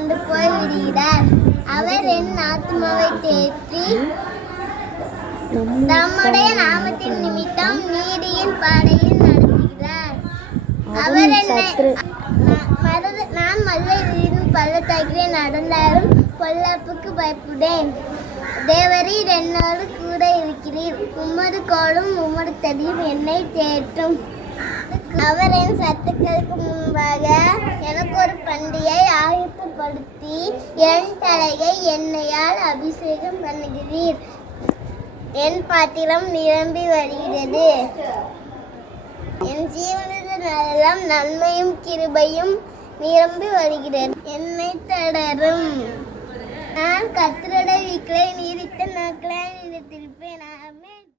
கொண்டு போய் விடுகிறார். அவர் என் ஆத்மாவை தேற்றி தம்முடைய நாமத்தின் நிமித்தம் நீதியின் பாதையில் நடத்துகிறார். அவர் நான் மதுரையின் பள்ளத்தாக்கிலே நடந்தாலும் பொல்லாப்புக்கு பயப்படேன். தேவரீர் என்னோடு கூட இருக்கிறீர். உமது கோலும் உமது தடியும் என்னை தேற்றும். அவர் என் சத்துக்களுக்கு முன்பாக எனக்கு ஒரு பண்டிகை ஆயத்தப்படுத்தி என் தலையை எண்ணெயால் அபிஷேகம் பண்ணுகிறீர். என் பாத்திரம் நிரம்பி வருகிறது. என் ஜீவனத்தில் நன்மையும் கிருபையும் நிரம்பி வருகிறது. என்னை தொடரும். நான் கர்த்தருடைய வீட்டிலே நீடித்த நாட்களை நிலைத்திருப்பேன்.